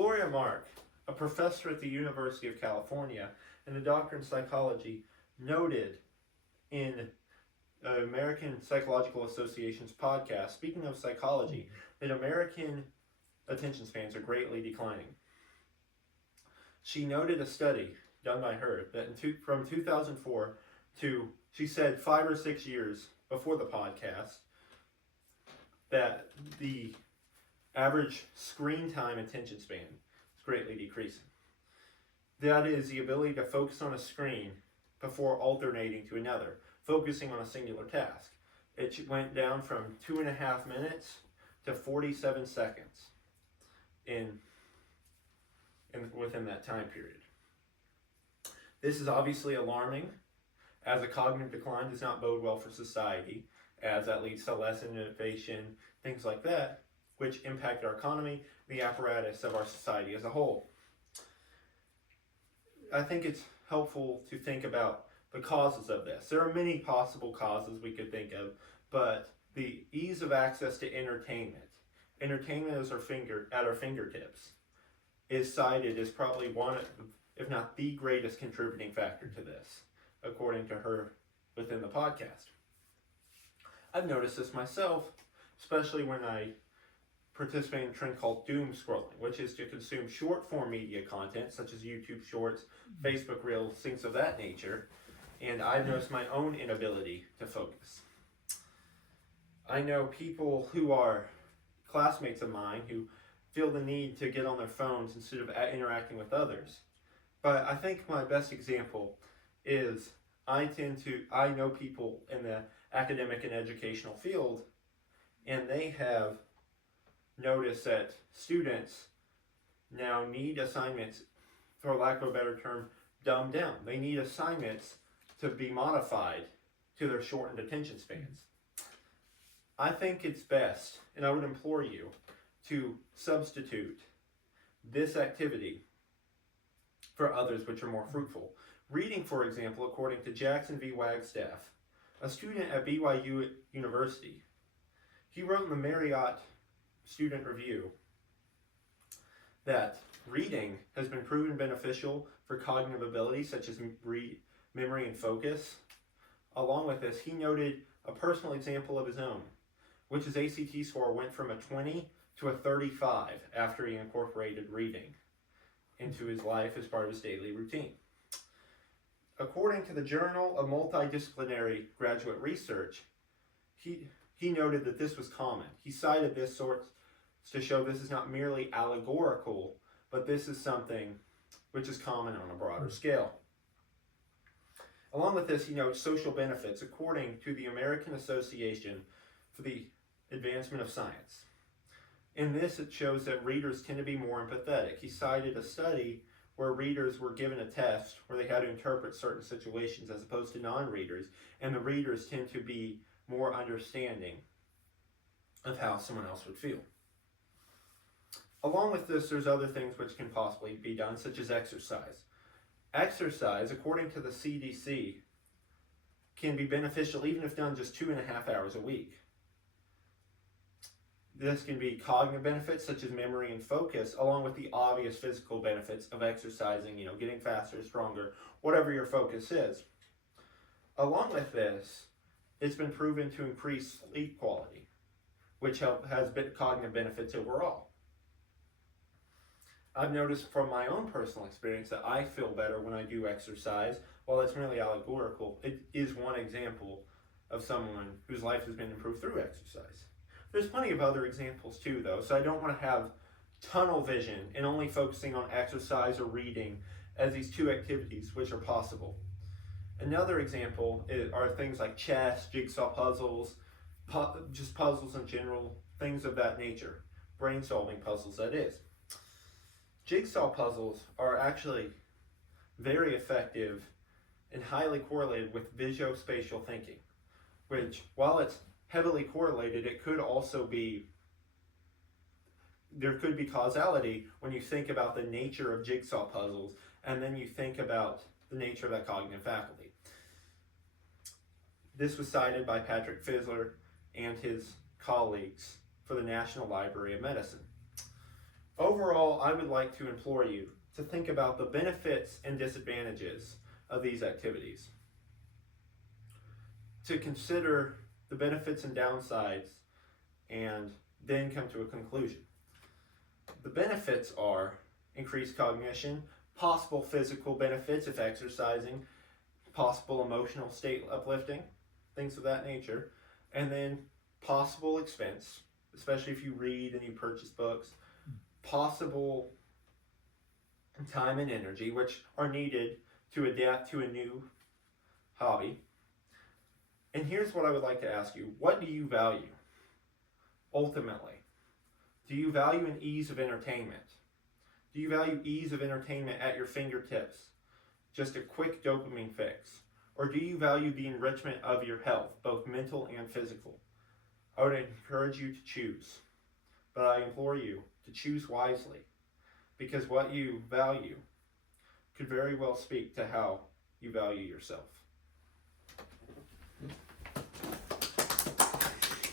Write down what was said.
Gloria Mark, a professor at the University of California and a doctor in psychology, noted in American Psychological Association's podcast, speaking of psychology, that American attention spans are greatly declining. She noted a study done by her that from 2004 to, she said, 5 or 6 years before the podcast, that the average screen time attention span is greatly decreasing. That is the ability to focus on a screen before alternating to another, focusing on a singular task. It went down from 2.5 minutes to 47 seconds within that time period. This is obviously alarming, as a cognitive decline does not bode well for society, as that leads to less innovation, things like that, which impact our economy, the apparatus of our society as a whole. I think it's helpful to think about the causes of this. There are many possible causes we could think of, but the ease of access to entertainment at our fingertips, is cited as probably one of, if not the greatest contributing factor to this, according to her within the podcast. I've noticed this myself, especially when I participate in a trend called doom scrolling, which is to consume short form media content such as YouTube Shorts, Facebook Reels, things of that nature, and I've noticed my own inability to focus. I know people who are classmates of mine who feel the need to get on their phones instead of interacting with others. But I think my best example is I know people in the academic and educational field, and they have noticed that students now need assignments, for lack of a better term, dumbed down. They need assignments to be modified to their shortened attention spans. I think it's best, and I would implore you, to substitute this activity for others which are more fruitful. Reading, for example, according to Jackson V. Wagstaff, a student at BYU University, he wrote in the Marriott Student Review that reading has been proven beneficial for cognitive abilities such as memory and focus. Along with this, he noted a personal example of his own, which his ACT score went from a 20 to a 35 after he incorporated reading into his life as part of his daily routine. According to the Journal of Multidisciplinary Graduate Research, he noted that this was common. He cited this source to show this is not merely allegorical, but this is something which is common on a broader scale. Along with this, he notes social benefits according to the American Association for the Advancement of Science. In this, it shows that readers tend to be more empathetic. He cited a study where readers were given a test where they had to interpret certain situations as opposed to non-readers, and the readers tend to be more understanding of how someone else would feel. Along with this, there's other things which can possibly be done, such as exercise. Exercise, according to the CDC, can be beneficial even if done just 2.5 hours a week. This can be cognitive benefits such as memory and focus, along with the obvious physical benefits of exercising, getting faster, stronger, whatever your focus is. Along with this, it's been proven to increase sleep quality, which has cognitive benefits overall. I've noticed from my own personal experience that I feel better when I do exercise. While it's merely allegorical, it is one example of someone whose life has been improved through exercise. There's plenty of other examples too, though, so I don't want to have tunnel vision and only focusing on exercise or reading as these two activities which are possible. Another example are things like chess, jigsaw puzzles, just puzzles in general, things of that nature. Brain-solving puzzles, that is. Jigsaw puzzles are actually very effective and highly correlated with visuospatial thinking, which, while it's heavily correlated, it could also be, there could be causality when you think about the nature of jigsaw puzzles and then you think about the nature of that cognitive faculty. This was cited by Patrick Fizzler and his colleagues for the National Library of Medicine. Overall, I would like to implore you to think about the benefits and disadvantages of these activities, to consider the benefits and downsides, and then come to a conclusion. The benefits are increased cognition, possible physical benefits if exercising, possible emotional state uplifting, things of that nature, and then possible expense, especially if you read and you purchase books, possible time and energy, which are needed to adapt to a new hobby. And here's what I would like to ask you. What do you value? Ultimately, do you value an ease of entertainment? Do you value ease of entertainment at your fingertips? Just a quick dopamine fix? Or do you value the enrichment of your health, both mental and physical? I would encourage you to choose, but I implore you to choose wisely, because what you value could very well speak to how you value yourself.